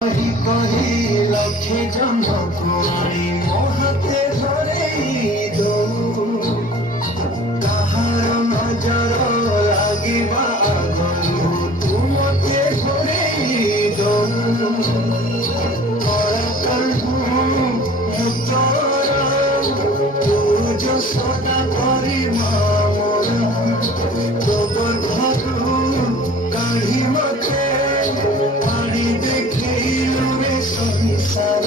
কহি কহি লক্ষে জন্মକୁ আনি ମୋ ହାତେ ଧରେଇ ଦଉ କାହାର ନଜର ଲାଗିବା ଆଗରୁ ତୁ ମୋତେ ଧରେଇ ଦଉ ତୁ ଯଶୋଦା କରି ମା ମୋରା ତୋ ଗର୍ଭରୁ କାଢ଼ି ମୋତେ ପାଣି ଦେଖେଇଲୁ ରେ ସଂସାର